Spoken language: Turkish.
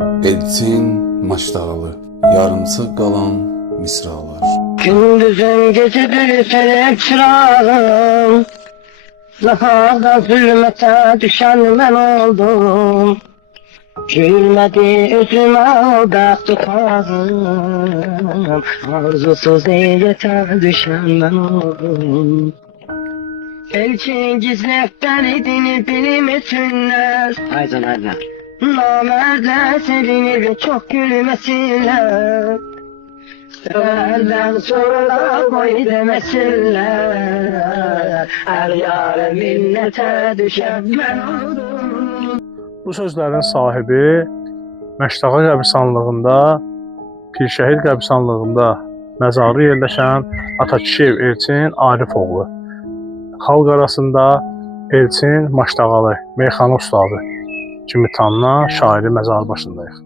Elçin Maşdağlı, yarımçı qalan misralar. Gündüzün gece büyüterek çırağım, zaharda zulmete düşen ben oldum. Gülmedi üzüme o dert tutarım, arzusuz eylete düşen ben oldum. Elçin gizlekten idini bilim etsinler. Haydi haydi. Namertler sevinir çok gülmesinler. Severden sonra koy demesinler. Her yâre minnete düşen ben oldum. Bu sözlərin sahibi Məşdağa qəbristanlığında, Pirşəhid qəbristanlığında məzarı yerləşən Atakişiyev Elçin Arifoğlu. Xalq arasında Elçin Maşdağalı, meyxana ustadı kimi tanınan şairi məzarı başındayıq.